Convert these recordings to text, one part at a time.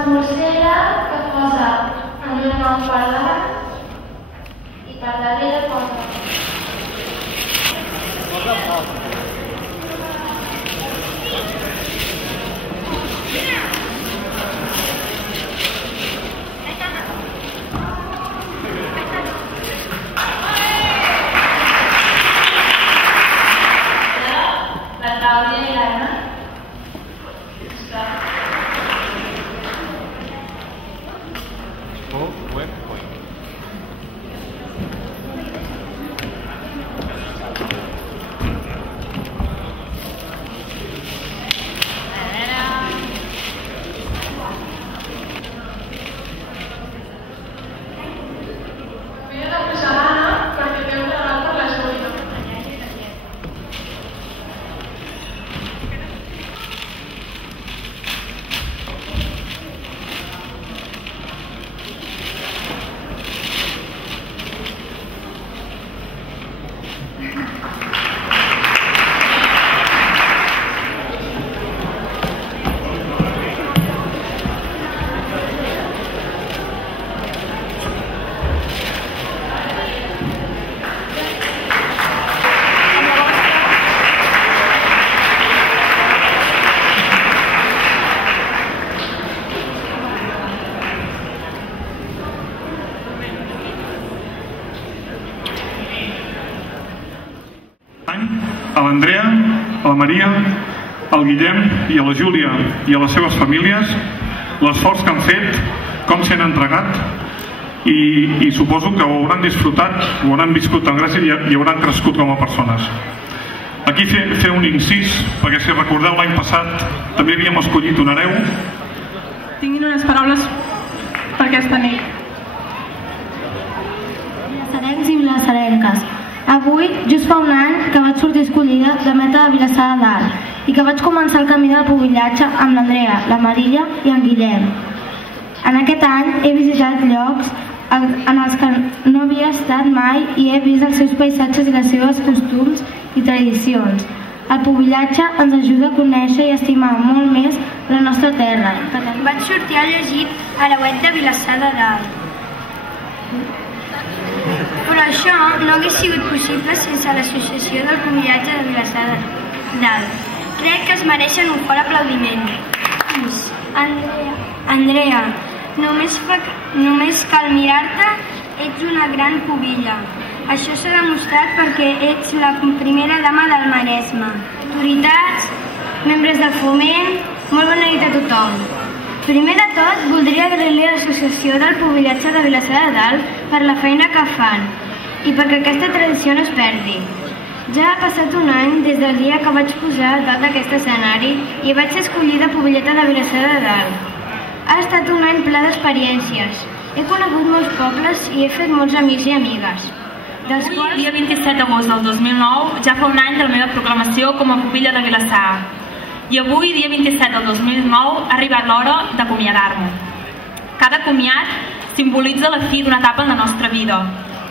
esmorzera que posa en un nou parlant i per darrere posa. La Clàudia i l'Anna. A l'Andrea, a la Maria, al Guillem i a la Júlia i a les seves famílies, l'esforç que han fet, com s'han entregat i suposo que ho hauran disfrutat, ho hauran viscut amb gràcia i hauran crescut com a persones. Aquí fer un incís, perquè si recordeu l'any passat també havíem escollit un hereu. Tinguin unes paraules per aquesta nit. Vilassarencs i vilassarenques. Avui, just fa un any, que vaig sortir escollida de meta de Vilassar de Dalt i que vaig començar el camí del pubillatge amb l'Andrea, la Maria i en Guillem. En aquest any he visitat llocs en els que no havia estat mai i he vist els seus paisatges i les seves costums i tradicions. El pubillatge ens ajuda a conèixer i estimar molt més la nostra terra. Vaig sortir a llegir a la web de Vilassar de Dalt. Però això no hagués sigut possible sense l'associació del pubillatge de Vilassar de Dalt. Crec que es mereixen un fort aplaudiment. Andrea, només cal mirar-te, ets una gran pubilla. Això s'ha demostrat perquè ets la primera dama del Maresme. Autoritats, membres del foment, molt bona nit a tothom. Primer de tot, voldria agrair a l'associació del pubillatge de Vilassar de Dalt per la feina que fan i perquè aquesta tradició no es perdi. Ja ha passat un any des del dia que vaig pujar dalt d'aquest escenari i vaig ser escollida pubilleta de Vilassar de Dalt. Ha estat un any ple d'experiències. He conegut molts pobles i he fet molts amics i amigues. Avui, dia 27 d'agost del 2009, ja fa un any de la meva proclamació com a pubilla de Vilassar. I avui, dia 27 del 2009, ha arribat l'hora d'acomiadar-me. Cada comiat simbolitza la fi d'una etapa en la nostra vida.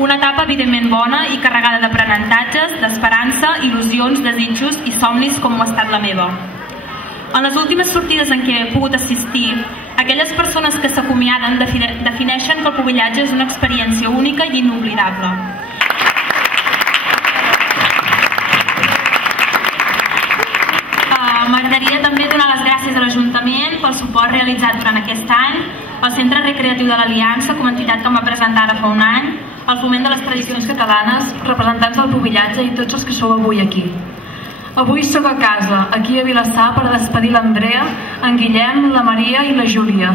Una etapa evidentment bona i carregada d'aprenentatges, d'esperança, il·lusions, desitjos i somnis com ho ha estat la meva. En les últimes sortides en què he pogut assistir, aquelles persones que s'acomiaden defineixen que el pubillatge és una experiència única i inoblidable. M'agradaria també donar les gràcies a l'Ajuntament pel suport realitzat durant aquest any, al Centre Recreatiu de l'Aliança, com a entitat que em va presentar ara fa un any, al Foment de les Tradicions Catalanes, representants del pubillatge i tots els que sou avui aquí. Avui sóc a casa, aquí a Vilassar, per despedir l'Andrea, en Guillem, la Maria i la Júlia.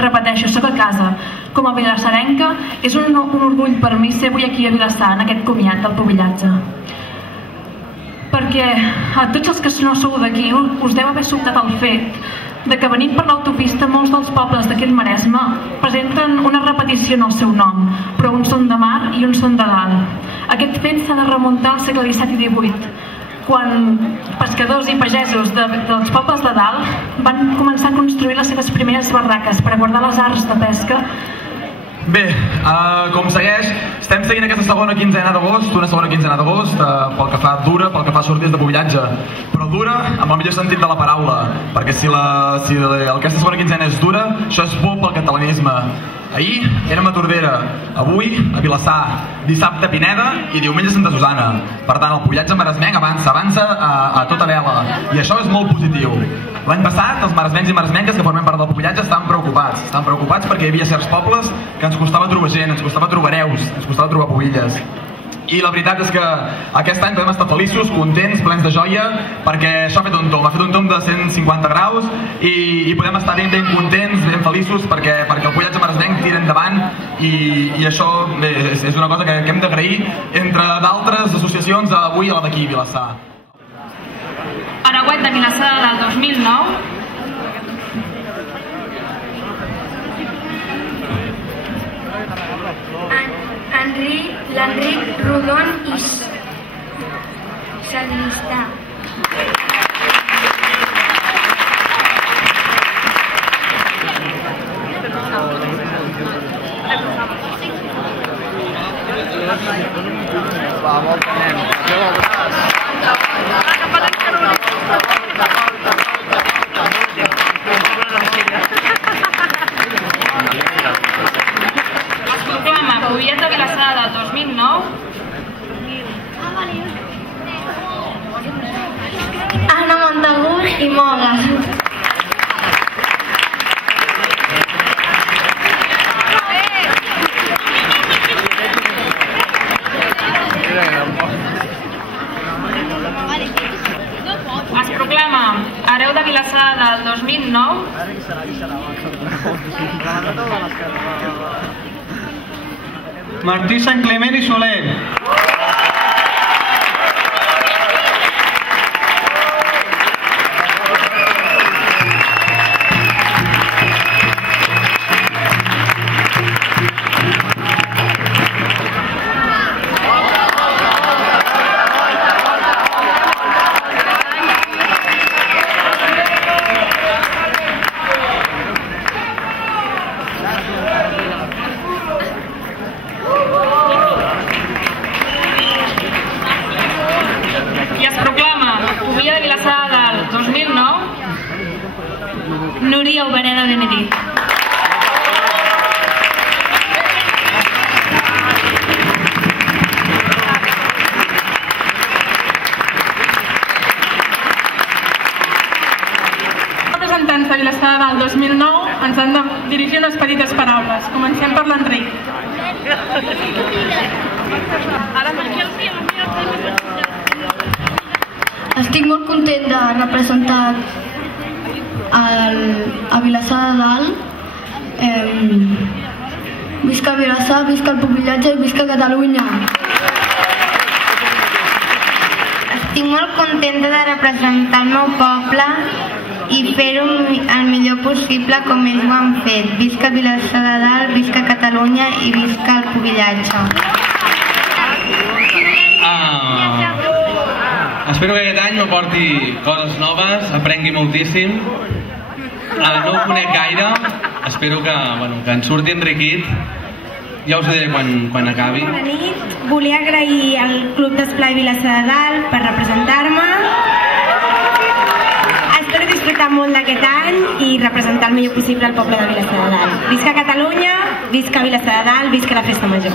Repeteixo, sóc a casa. Com a vilassarenca, és un orgull per mi ser avui aquí a Vilassar, en aquest comiat del pubillatge. Perquè a tots els que no sou d'aquí us deu haver sobtat el fet de que venint per l'autopista molts dels pobles d'aquest Maresme presenten una repetició en el seu nom, però uns són de mar i uns són de dalt. Aquest fet s'ha de remuntar al segle XVII i XVIII, quan pescadors i pagesos dels pobles de dalt van començar a construir les seves primeres barraques per guardar les arts de pesca Bé, com segueix, estem seguint aquesta segona quinzena d'agost, una segona quinzena d'agost, pel que fa dura, pel que fa sortides de pubillatge, però dura amb el millor sentit de la paraula, perquè si aquesta segona quinzena és dura, això és bo pel catalanisme. Ahir érem a Tordera, avui a Vilassar, dissabte a Pineda i diumenge a Santa Susana. Per tant, el pubillatge maresmenc avança a tota vela, i això és molt positiu. L'any passat, els maresmencs i maresmenques que formem part del pubillatge estaven preocupats perquè hi havia certs pobles que ens costava trobar gent, ens costava trobar hereus, ens costava trobar pubilles. I la veritat és que aquest any podem estar feliços, contents, plens de joia, perquè això ha fet un tomb de 150 graus i podem estar ben contents, ben feliços, perquè el pubillatge maresmenc tira endavant i això és una cosa que hem d'agrair entre d'altres associacions avui a la d'aquí, Vilassar. Aragüet de Vilassar del 2009. L'Enric Rodon i Sagristà. Pubillat de Vilassar del 2009. Anna Montagut i Mogues. Es proclama hereu de Vilassar del 2009. Martí Santclement i Soler. Núria Obereda Benedit. Els representants de Vilassar del 2009 ens han de dirigir unes petites paraules. Comencem per l'Enric. Estic molt content de representar a Vilassar de Dalt. Visca Vilassar, visca el pubillatge i visca Catalunya. Estic molt contenta de representar el meu poble i fer-ho el millor possible com ells ho han fet. Visca Vilassar de Dalt, visca Catalunya i visca el pubillatge. Espero que aquest any m'aporti coses noves, aprengui moltíssim. No ho conec gaire, espero que en surti enriquit. Ja us ho diré quan acabi. Bona nit, volia agrair al Club d'Esplai Vilassar de Dalt per representar-me. Espero disfrutar molt d'aquest any i representar el millor possible al poble de Vilassar de Dalt. Visca Catalunya, visca Vilassar de Dalt, visca la Festa Major.